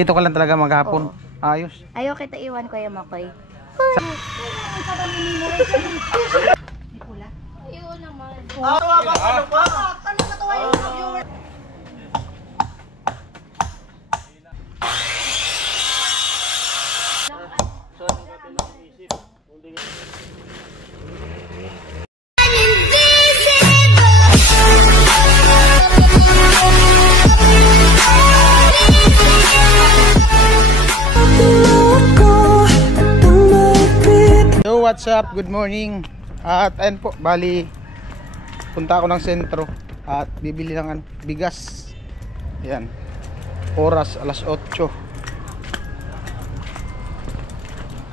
Dito ka lang talaga maghapon. Oo. Ayos. Ayaw kita iwan ko yung makoy. Ayaw naman. So what's up? Good morning. At ayun po, bali punta ako ng sentro at bibili ng bigas. Yan. Oras alas 8.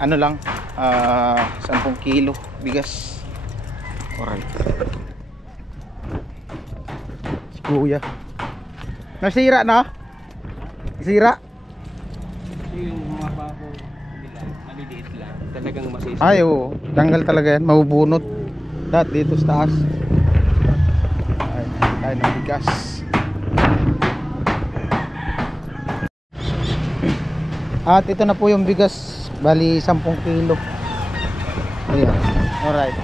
Ano lang, 10 kilo bigas. Alright. Si Kuya. Nasira na? Nasira? Yung mga bako nila, maliliit lang. Talagang masisira. Ay, oo. Tanggal talaga yan. Mabubunot. Dahil dito sa taas. Ay, tayo ng bigas. At ito na po yung bigas. Bali 10 kilo. Ayan. Alright.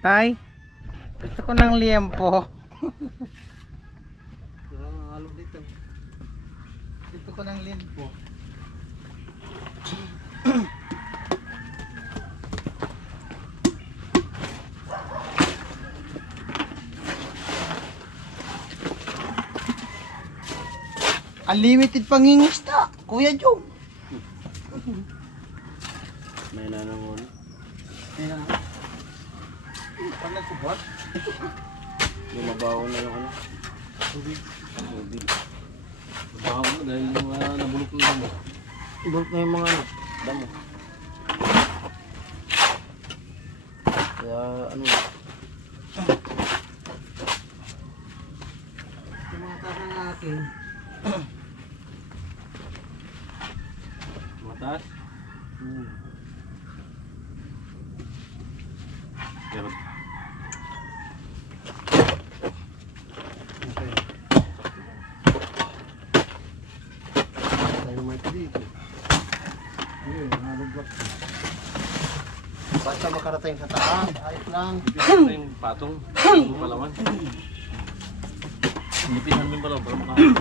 Tay, gusto ko ng liempo. Gusto ko ng liempo. Unlimited pangingisda, Kuya Joe. May nanangon. Ayan. Pag nagkubot, Lumabaw na yung ano. Tubig. Tubig. Lumabaw na dahil yung nabulok na damo. Bulok na yung mga ano, damo. Kaya ano. tumata ng akin. Mataas? Yan. Basta makarating sa taas, ayos lang. Ipisan na yung patong. Yung palawan. Ipisan mo yung palawan para makain.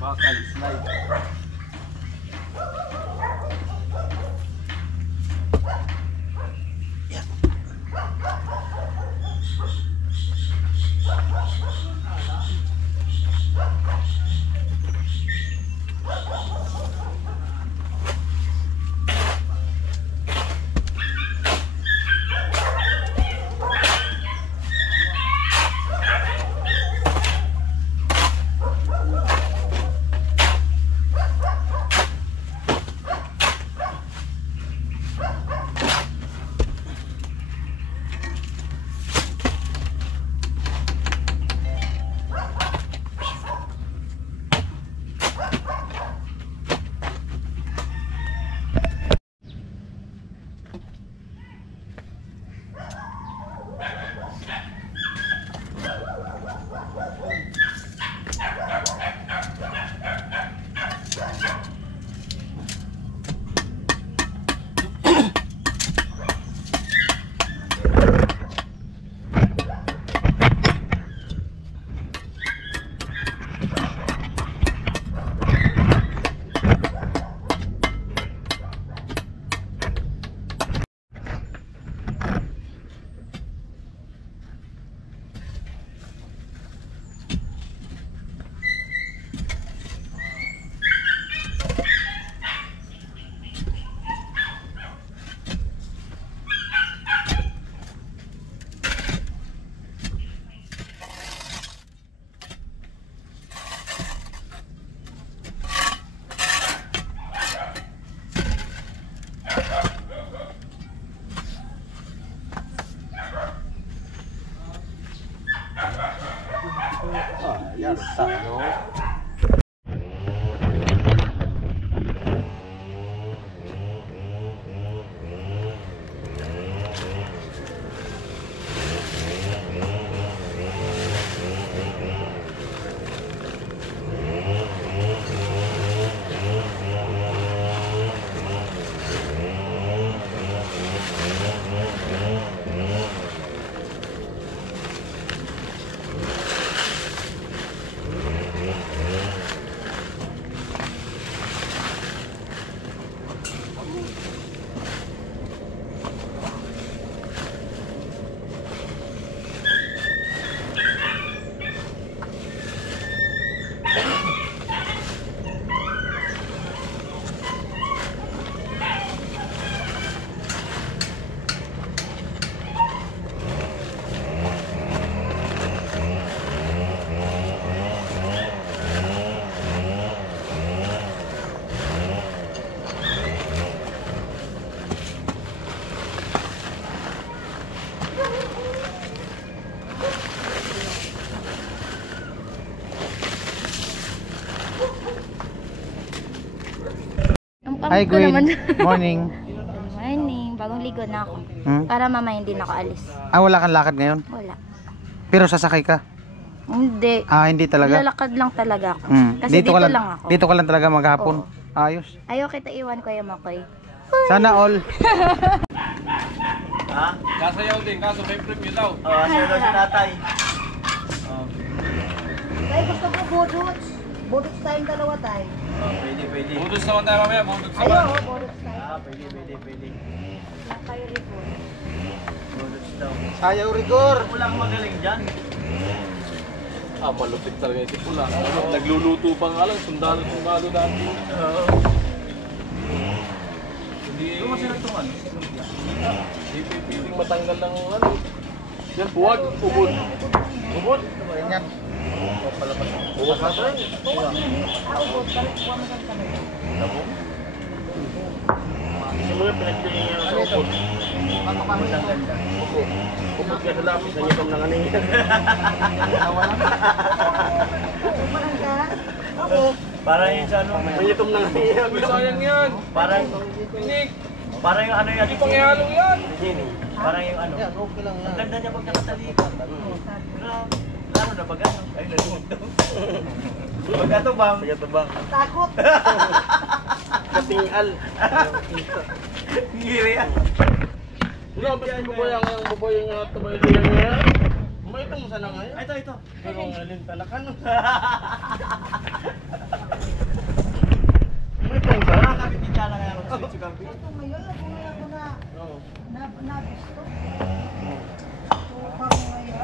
Bakal slide. Hi, ko Gwen. naman. Morning. Good morning. Bagong ligo na ako. Hmm? Para mamaya hindi na ako alis. Ah, wala kang lakad ngayon? Wala. Pero sasakay ka? Hindi. Ah, hindi talaga? Lalakad lang talaga ako. Hmm. Kasi dito ka lang ako. Dito ka lang talaga maghapon? Oo. Ayos. Ayaw kita iwan, Kuya Makoy. Sana all. Kasayaw din, kaso may premium daw. Sayo daw si tatay. Tay, gusto ko budots. Budots tayong dalawa, tay. Pwede. Budos naman tayo mamaya, budos Ayaw, naman. oh, budots tayo. Pwede. Lang kayo rito. Bullets daw. Sayaw rigor. Walang magaling dyan. Malupit talaga si Pula. Nagluluto pa nga lang, sundalo dati. Hindi pipiling matanggal ng ano. Yan, buwag, ubod. Ubod? Ganyan. Ubod na tayo. Ubod, balik ko mo lang kami. Yung mga pinagpiling niya sa upod. Ang ganda. Upod ka sa lapis, nangyitong ng aning yan. Kumahan ka? Ako. Parang yung sa ano, nangyitong ng aning yan. Uy, sayang yan. Parang yung ano yan. Hindi pang ihalo yan. Jenny, parang yung ano. Okay lang Ang ganda niya pag nakatalikan. Pero, lalo na pag ano. Ay, nalimot daw. Pag ato bang? Takot. Katingal. Ngiri yan. Wala, basta babayang ang babayang nga tabay din niya. May itong sana ngayon. Ito. Pero ang alin talakan. May itong sana. Kapit din sana kaya ako sa Mitsukampi. Ito ngayon, nabuhay ako na nabisto. Parang ngayon.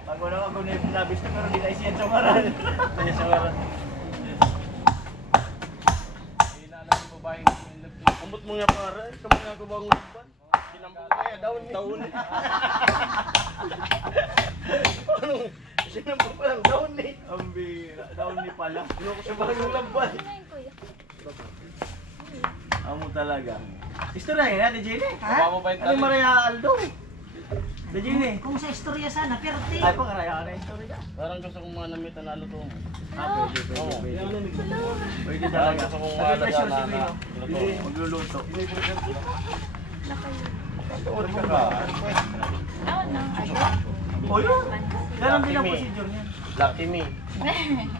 Pag wala ako nabisto pero di na isiyan sa maran. Kaya sa maran. Umbot mo nga para, kamo nga ko bang uban? Sinampal kaya daon. Sinampal pa lang daon ni. Ambira, daon ni pala. Ano ko sa bagong laban. Amo talaga. Istorya yan, Ate Jenny. Baba mo ba yung Ano tali? Maria Aldo? Ate Jenny. Kung sa istorya sana, perti. Ay, pangaraya ka na istorya. Parang gusto kong mga namitan na luto mo. Pwede talaga. Gusto kong Sabi wala pressure na si Queen, oh. luto. Hindi, magluluto. Tuod ka ka. O yun. Ganun din ang procedure niyan. Lucky me.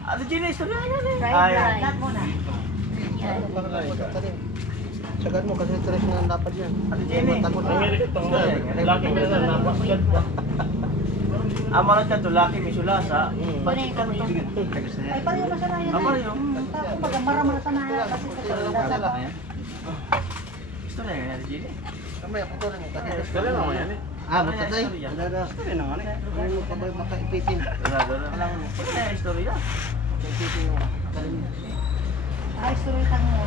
Ate Jenny, istorya yan eh. Fried Ay, rice. Lahat mo na. Sagad mo kasi stress nga dapat yan. Ate Jenny. Nangyari ito. Lucky me na napasyan pa. Amalat ka to, laki, may sulasa. Panay ka mo yun. Ay, pareho na sana yan. Ah, pareho? Tapos magamara mo na sana yan. Kasi sa dasa. Istorya yan, Ate Jenny. Kamaya, patuloy mo. Kaya naman yan eh. Ah, basta tayo. Istorya. Istorya naman eh. Ano mo pa ba makaipitin? Wala. Pwede na istorya. Ipitin mo. Akalim. Ay, istorya ka mo.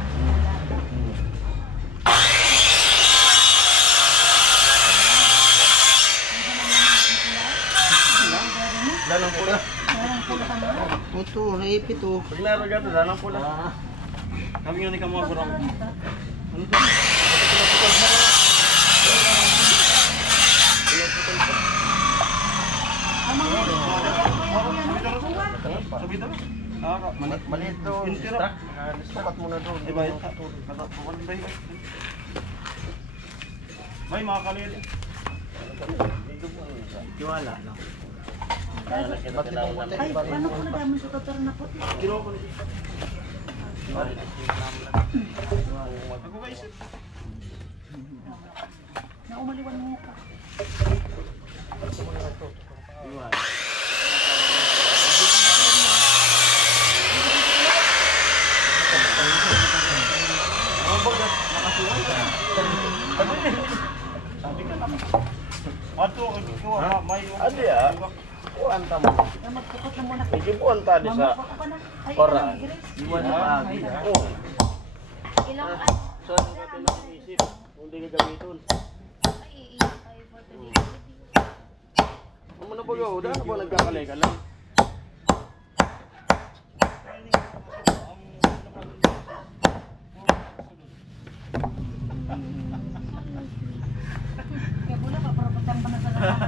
Lanang pula. Ito, naipit oh. Pag naraga ito, lanang pula. Kami yun ikaw mga kurang. Sabi ito? Maliit doon. Tapat mo na doon. Iba yun. May mga kalil. Tiwala lang. Ay, paano ko nadaman sa totor na po? Ako ba isip? Naumaliwan mo ka. Tiwala. Ato, may... Adi ah. Kuan ta mo. Na magpukot na muna. Igibuan ta di sa... Mamapako ka na. Ay, Para. ikaw na, Giris. Iwan na paagi. Oo. Ilang Saan ka tinang isip? Kung di ka gamiton. ay iiyak kayo for today. Ano na ba gaw? Dahil ba nagkakalay ka lang? Kaya bula ka, para patamba na sa lahat.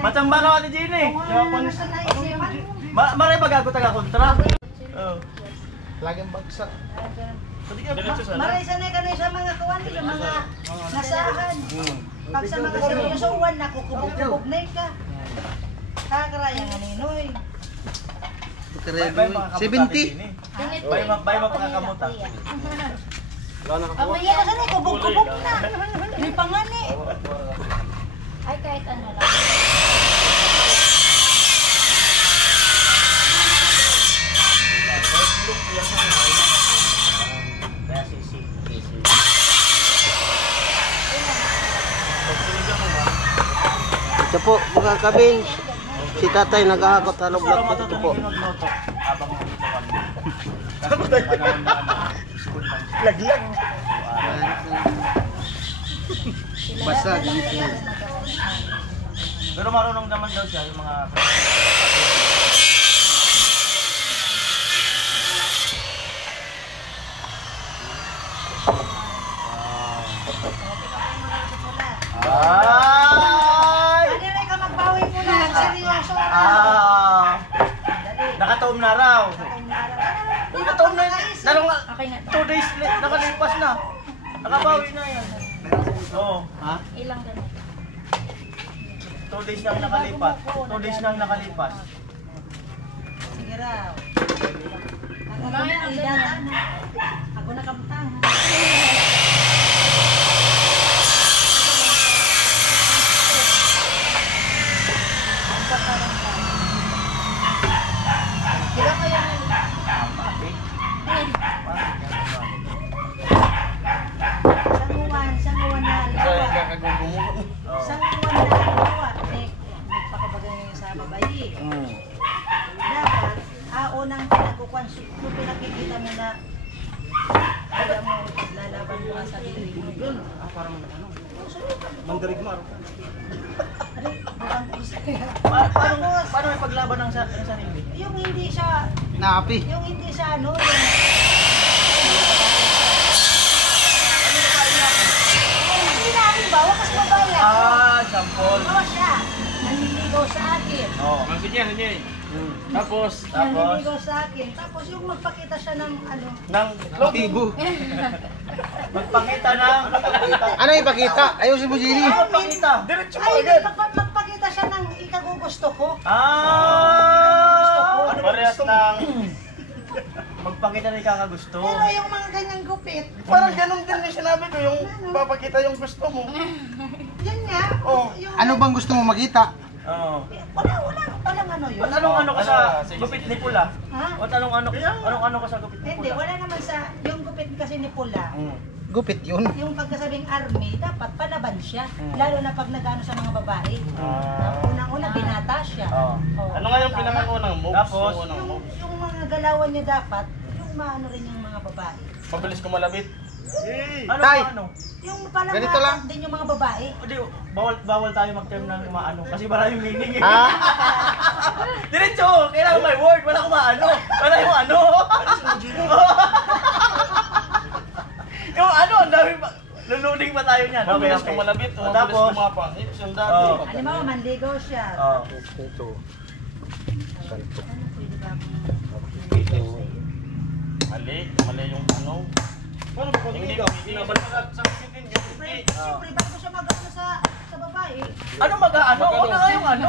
Matsamba ka, Ate Jenny. Kung ano na sa naisipan mo. Maray ba gago taga kontra? Oo. Laging bagsak. Diretso sana. Maray sanay ka na sa mga kawan, sa mga nasahan. Pag sa mga seryosoan, nakukubog-kubog na ka. Kakaraya nga ninoy. 70. Bay mapakakamota. Amaya ka sanay, kubog-kubog na. May pangani. Ay, kahit ano lang. Kaya sisi. Ito po, mga kabin. Si tatay naghahakot halong Pero vlog. Ito po. matutuloy magluto habang dito kami. Panahon na school man. Laglag. Basag. Pero marunong naman daw siya yung mga Ay! Ano na ka magbawi mo na, seryoso na. Nakataom na raw. Nakataom na yun. Dalawang Okay nga. 2 days nakalipas na. Nakabawi na yan. Oo. Ha? Ilang ganun. 2 days nang nakalipas. 2 days nang nakalipas. Sige raw. Ako Mamaya na ang idatan. Ako na kamtang. Ilang kayo na? Sanguan na lawa. Sanguan na lawa. Pagkabagay ngayon sa babayi. Dapat, unang pinagkukuhan, kung pinakikita mo na kaya mo lalaban mo ang sarili mo. Yun. Mandirigmar. Aray, bukang ko sa'yo. Paano may paglaban ng sarili? Yung hindi siya, Naapi. yung hindi siya yung hindi namin ba? Wakas babae ako. Sampol. Bawa siya. Nanliligaw sa akin. Oo. Sige. Tapos. Nanliligaw sa akin. Tapos yung magpakita siya ng ano. Nang Motibo. magpakita ng Ano ipakita? Ayusin mo, Jenny. magpakita. Diretso mo Ay, agad. magpakita siya ng ikagugusto ko. Parehas ng magpakita na ikakagusto. Pero yung mga ganyang gupit, Parang ganun din yung sinabi ko, yung papakita yung gusto mo. yun nga. Oh. Yung, Ano bang gusto mo makita? Oo. walang ano yun. Ba't anong ano ka sa gupit ni Pula? Ha? Ba't anong ano ka sa gupit ni Hindi, Pula? wala naman sa, yung gupit kasi ni Pula, Gupit yun. yung pagkasabing army, dapat palaban siya. Lalo na pag nagano sa mga babae. Ah. Unang-una, binata siya. Oo. Oh. Ano nga yung pinakaunang moves? Tapos, Yung unang moves. Yung mga galawan niya dapat, yung maano rin yung mga babae. Mabilis kumalabit. Ano Tay! ano? Yung palang Ganito lang. din yung mga babae. Hindi, bawal tayo mag-term ng kumaano kasi maraming meaning eh. Ah? Diretso, kailangan may word, wala kumaano. Wala yung ano. yung ano, ang dami pa. Luluding pa tayo niyan. Mabilis kumalabit. Mabilis Tapos, kumapangit. Yung dati. Oo. Halimbawa, manligaw siya. Oh. Ano pwede ba akong Mali yung ano. Paano ba kung Hindi, ikaw? binabalik sa akin din. Siyempre, bago siya mag-ano sa babae, Ano mag-ano? Una nga yung ano.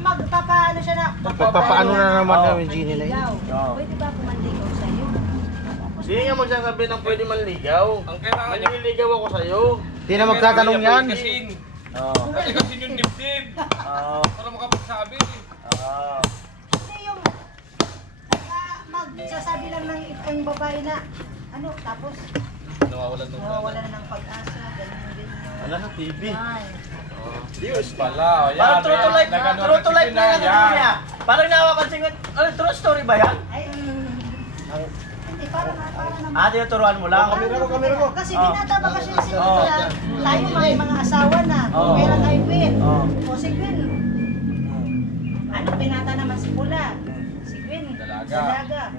magpapaano siya na. Magpapaano na naman Oo. namin Jenny na yun. Manligaw. Oo. Pwede ba akong manligaw sa'yo? Hindi nga magsasabi ng pwede manligaw. Ang kailangan niya. Manliligaw ako sa'yo. Di na magtatanong yan. Oo. Kasi yung dibdib Oo. para makapagsabi. Oo. Hindi yung magsasabi lang ng ang babae na ano, tapos Nawawalan ng nawawala na ng pag-asa, ganyan. Ano sa TV? Ay. Diyos pala. Parang true to life, true to life na yung ano niya. Parang napapansin ko, ano, true story ba yan? Ay, hindi, para naman. Ah, tinuturuan mo lang. Kasi Oh. binata ba kasi si Oh. Gwen, tayo may mga asawa na, Oh. pera kay Gwen. Oh. O si Gwen, ano, binata naman si Pula. Si Gwen, dalaga.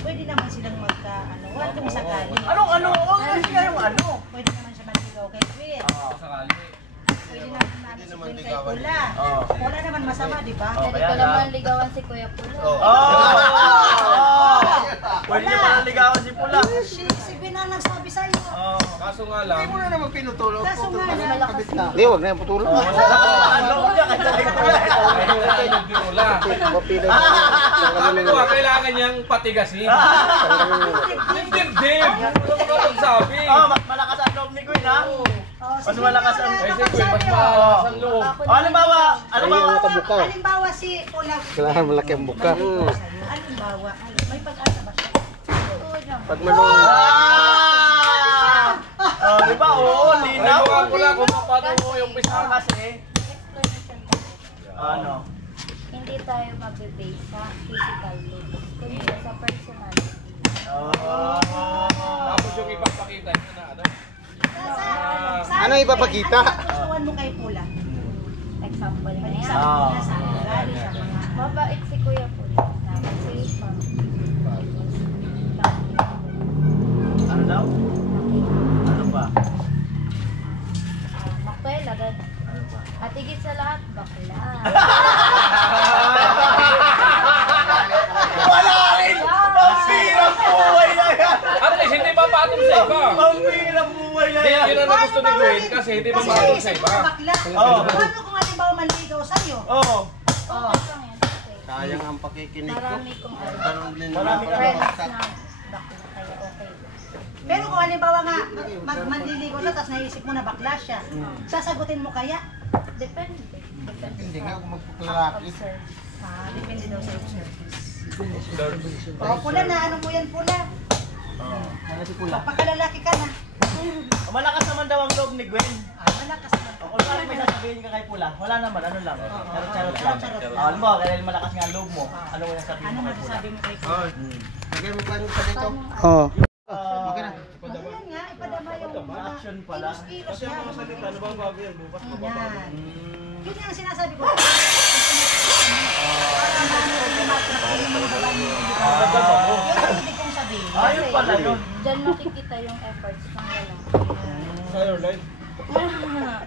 Pwede naman silang ano, kung sakali. Anong ano? Huwag na siya yung ano. Pwede naman siya manligaw kay Gwen. sakali. Pwede naman namin si Gwen kay Pula. Oh. Wala naman masama, di ba? Oh, Pwede kaya ko nga. naman ligawan si Kuya Pula. Oh! Pwede niyo pala ligawan si Pula. Si Binan nagsabi sa'yo. Kaso nga lang, Hindi mo na naman pinutulog. Kaso nga, malakas Hindi, huwag na yung putulog. Ano niya kasi kay Pula. ay hindi wala. Sabi ko nga, kailangan niyang patigasin. Yung dibdib! Ano ka magsabi? Mas malakas ang loob ni Gwen, ha? Mas malakas ang... Eh si Queen, mas malakas ang loob. Halimbawa si Pula. Kailangan malaki ang buka. Halimbawa, may pag-asa ba siya? Oo naman. Pag manunod. Di ba? Oo, Ay, linaw. buka ko lang kung paano mo yung pisa. Kasi, Explanation ko. ano? Hindi tayo mag-base sa physical looks, kundi sa personality. Tapos yung ipapakita niyo na ano. Ano ipapakita? Gustuhan mo kay Pula. Example na yan. Example na sa ugali, sa mga... Mabait si Kuya po. Safe, ma'am. Ano daw? Ano ba? Makwela, gano'n. At higit sa lahat, bakla. Wala rin! Pampirang buhay na yan! At least hindi mapatol sa iba. Pampirang buhay na Hindi yan! yun ang gusto ni Gwen kasi hindi mapatol sa iba. Paano kung halimbawa manligaw sa'yo? Oo. Okay lang yan. Okay. Sayang ang pakikinig ko. Marami kong Ganun din Marami ka friends na bakla. Kaya okay. Pero kung halimbawa nga, manliligaw siya, tapos naisip mo na bakla siya, sasagutin mo kaya? Depende. Hindi nga kung magpaplalaki. Observe. Depende daw sa service. Pula na, ano mo yan Pula? Ano si Pula? Pagkalalaki ka na. Malakas naman daw ang loob ni Gwen. Malakas na. O, kung bakit may sasabihin ka kay Pula, wala naman, ano lang. Charot-charot lang. Charot-charot lang. Alam mo, dahil malakas nga ang loob mo, ano mo yung sabihin Ano mo kay Pula? masasabi mo kay Pula? Lagay mo pa pa dito. Oo. Okay na. Ayan nga, ipadama yung mga Action pala. kilos niya. ano bang bago yan? Bukas Yan. Yun yung sinasabi ko. Yun ang ibig kong sabihin. Ayun pala yun. Diyan makikita yung efforts ng lalaki.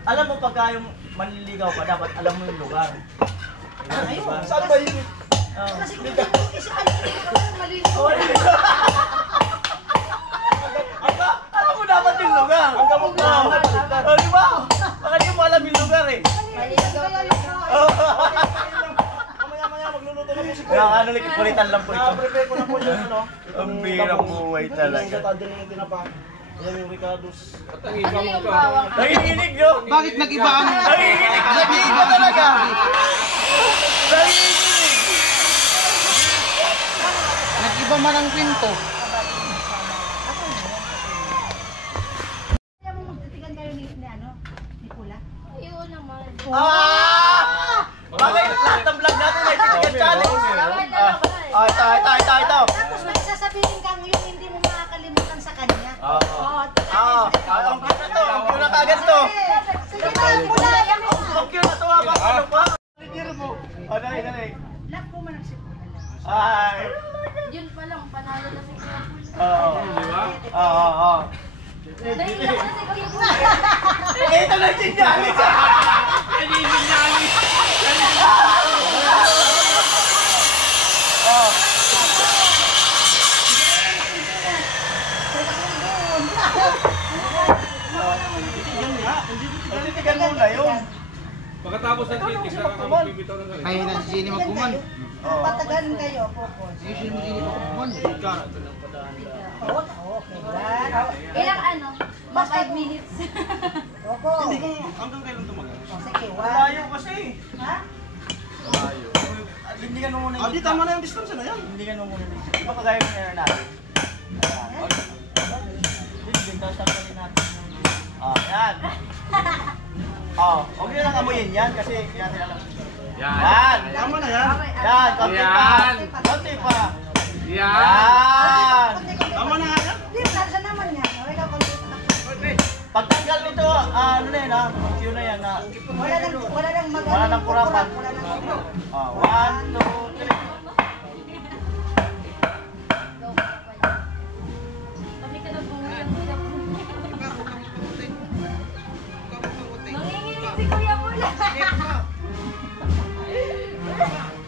Alam mo, pagka yung manliligaw ka, dapat alam mo yung lugar. Ayun. Saan ba yun? Kasi kung isa maliligaw. Alam mo dapat yung lugar. Ang gamot na. Di ba? Baka di mo alam yung lugar eh. Maliligaw pa lang. Mamaya magluluto na po si Kaya ano, palitan lang po ito. prepare ko na po yung ano. Ang birang buhay talaga. Yung tadin yung tinapa. Yan yung Ricardo's. Ano yung bawang? Nanginginig, no? Bakit nag-iba ang... Nanginginig! Nag-iiba talaga! Nanginginig! Nag-iba man ang kwento. Kaya mo magtitigan kayo ni Pula? Ayun naman. Bakit lahat ng vlog natin ay titigan challenge? Ito. Tapos may sasabihin ka ngayon hindi mo makakalimutan sa kanya. Ang cute na to. Ang cute na kagad to. Sige na, Pula. Ang cute na to. Ano pa? Dali. Love ko man ang si Pula. Ay. Yun pa lang, panalo na si Kuya. Oo. Naiiyak na si Kuya. Ito na si Janis. Titigan mo na yun. Pagkatapos ng titig, saka ka magbibitaw ng ganito. Ay, na si Jenny magkuman. Patagan kayo, focus. Usually mo Jenny magkuman. Okay. Ilang ano? Mga 5 minutes. Focus. Hanggang kailan tumagal? Sige, Malayo kasi. Ha? Lindigan mo muna Di tama na yung distance na yan. Lindigan mo muna. Di ba kagaya mo na natin? Lindigan, tapos tanggalin natin. Yan. Okay lang amuyin yan kasi hindi natin alam. Yan. Tama na yan. Yan, konti pa. Yan. Konti pa. Yan! Yan. Tama na nga yan. Hindi, nasa naman yan. Okay ka, konti pa. Pagtanggal nito, ano na yan ha? Cue na yan na. Wala nang Wala nang kurapan. Wala nang kurapan. 1, 2, 3. Kami ka na bumuyan. Nanginginig si Kuya Mula.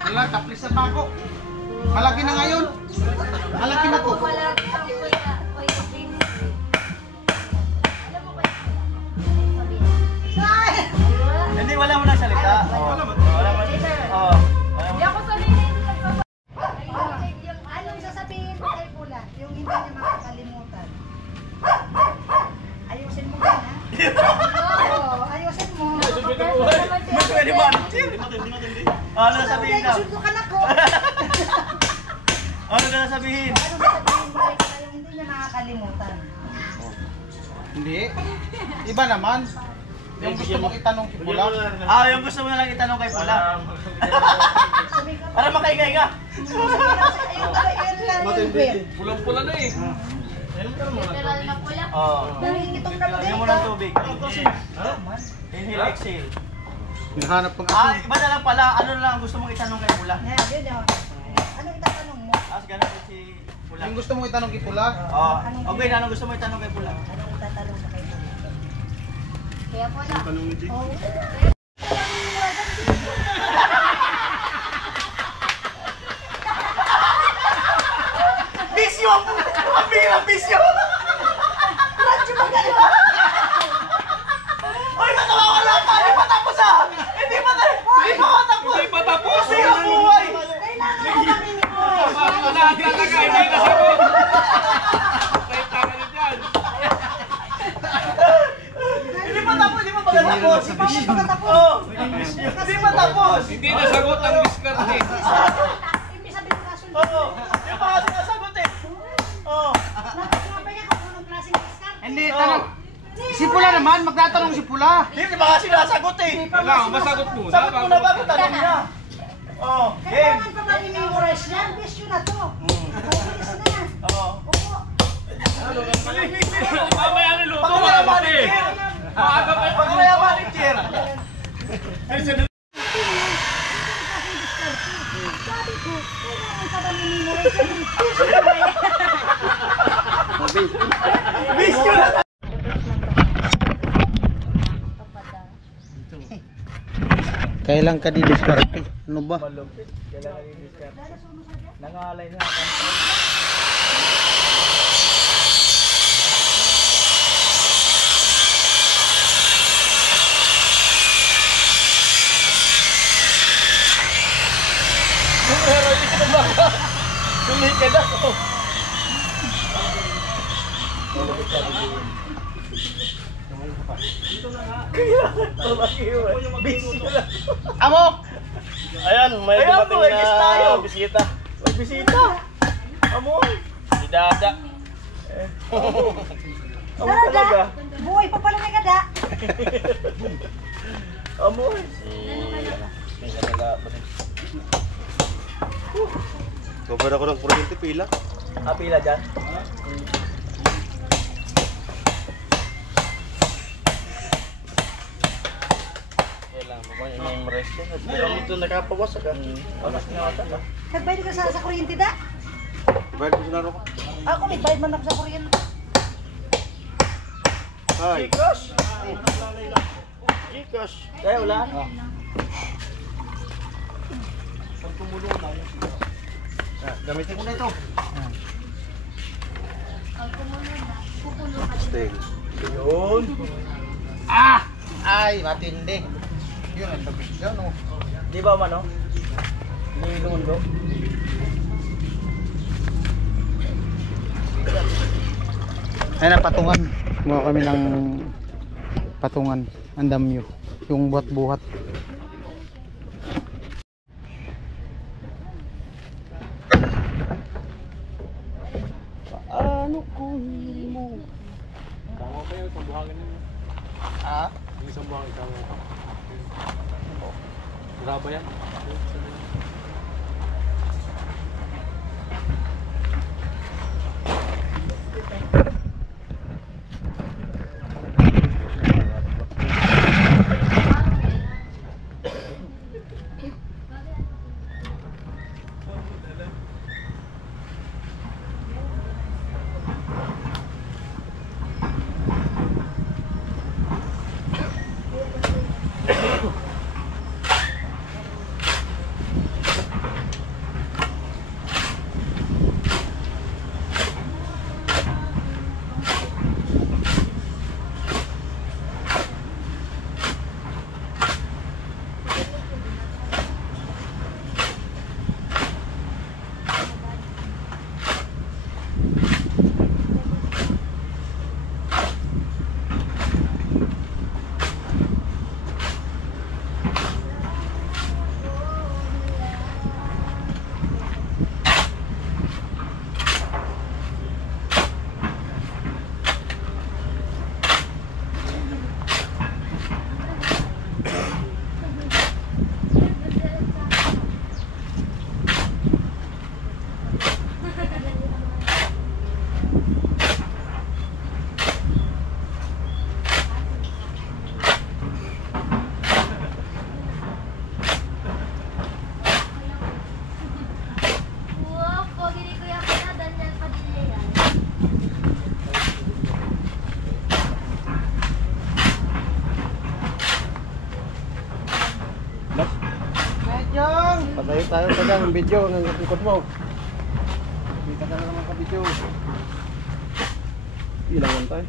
Wala, taplis sa bako. Malaki na ngayon. Malaki na to. Wala kang pula. Oy, sabihin. Alam mo ba yun? Sabihin. Hindi, wala mo na salita. Wala mo. Oo. Hindi ako sabihin na yung nagpapa. Anong sasabihin mo kay Pula? Yung hindi niya makakalimutan. Ayusin mo ba na? Oo, ayusin mo. Mas pwede ba? Ano na sabihin ka? Sundukan ako. Ano na sabihin? Anong sasabihin mo kay Pula? Yung hindi niya makakalimutan. Hindi. Iba naman. Yung gusto mong itanong kay Pula. Yung gusto mo na lang itanong kay Pula. Sabihin ka, Para makaingay ka. ayun pala, yun lang yung kwet. Pulang-pula na eh. Literal na pula. Oo. Dahil itong nabigay Lagyan mo ng tubig. Inhale, exhale. Hinahanap pang asin. Iba na lang pala. Ano na lang ang gusto mong itanong kay Pula? Yan, yun yun. Anong itatanong mo? Ganun si Pula. Yung gusto mong itanong kay Pula. Okay, anong gusto mo itanong kay Pula? Anong itatanong mo kay Pula? Kaya pula. Oh, Bisyo! Ang bilang bisyo! Radyo ba kayo? Ay, nakawala ka! Hindi pa tapos ah! Hindi pa tapos! Hindi pa tapos! Kasi ang buhay! kailangan ko kami ni Boy. Wala talaga, hindi nasagot! Kaya tama nyo dyan! Hindi pa tapos! Hindi pa pagkatapos! Hindi pa tapos! Hindi nasagot ang diskarte. Ibig sabihin ko kasunod. Hindi pa kasi nasagot eh! Nakasama niya kung anong klaseng discount. Hindi, tanong. Si Pula naman, magtatanong si Pula. Hindi pa kasi nasagot eh! Kailangan masagot muna. Sagot mo na bago tanong niya! Game! Kailangan pa mag-memorize yan. Question na to. Mabilis na yan. Opo. Mamaya niluto, Pagkaya mga bape. manager! Maaga pa yung Pagkaya manager! Sabi ko, kailangan pa mag-memorize yan. Question na yan. Bisyo na! Kailan ka didiskarte? Ano ba? Malupit. Kailangan i-discard. Nangalay na. Sumikad ako. Bisyo na. Amok! Ayan, may Ayan, dumating may guest tayo. na bisita. May bisita. Amoy. Si Dada. Amoy talaga. Buhay pa pala may gada. Amoy. Minsan nila pa rin. Cover ako ng kuryente pila. Pila dyan. Kailangan mo ba yung rest ko? Kami ito nakapawasak ah. Amas nga ka. Nagbayad ka sa kuryente da? Bayad ko sinaro ko. Ako, nagbayad man ako sa kuryente. Hi. Gcash. Gcash. Kaya wala. Gamitin ko na ito. Ang kumunod na. Pupulo ka din. Stay. Yun. Ay, matindi. Yun, ang tapos dyan, oh. Di ba man, no? Hindi lumundo. Ay na, patungan. Kumuha kami ng patungan. Ang damyo. Yung buhat-buhat. Paano kung mo? Tama ba yung isang buhangin mo? Ah? Yung isang buhangin, tama ba? Graba yan. tayo sa gang video ng ikot mo. Kita ka na naman ka video. Ilangan tayo.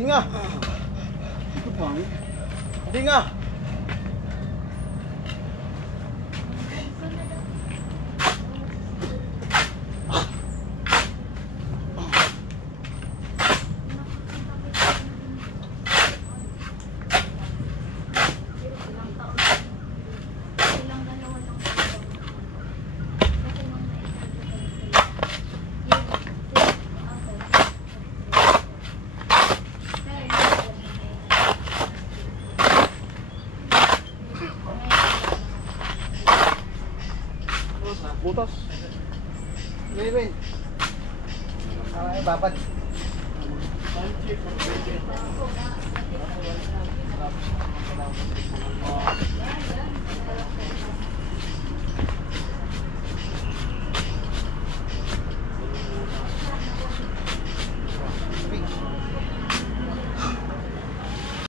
Hinga. Hinga. Butas. Wait. Ay, babad.